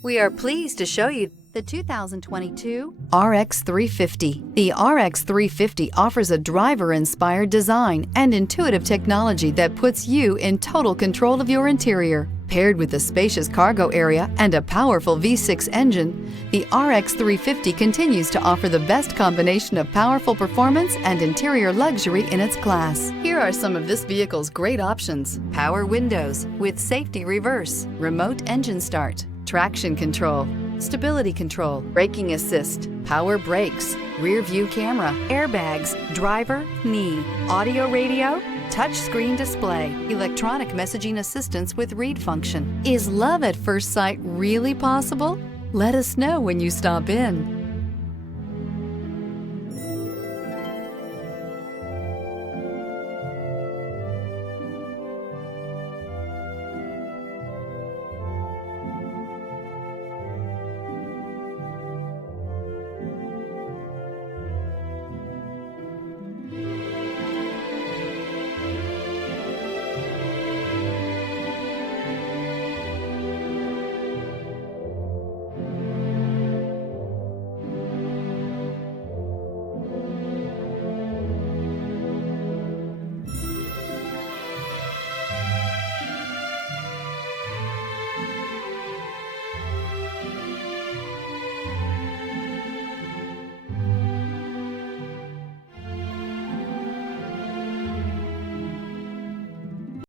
We are pleased to show you the 2022 RX 350. The RX 350 offers a driver-inspired design and intuitive technology that puts you in total control of your interior. Paired with a spacious cargo area and a powerful V6 engine, the RX 350 continues to offer the best combination of powerful performance and interior luxury in its class. Here are some of this vehicle's great options: power windows with safety reverse, remote engine start, traction control, stability control, braking assist, power brakes, rear view camera, airbags, driver, knee, audio radio, touchscreen display, electronic messaging assistance with read function. Is love at first sight really possible? Let us know when you stop in.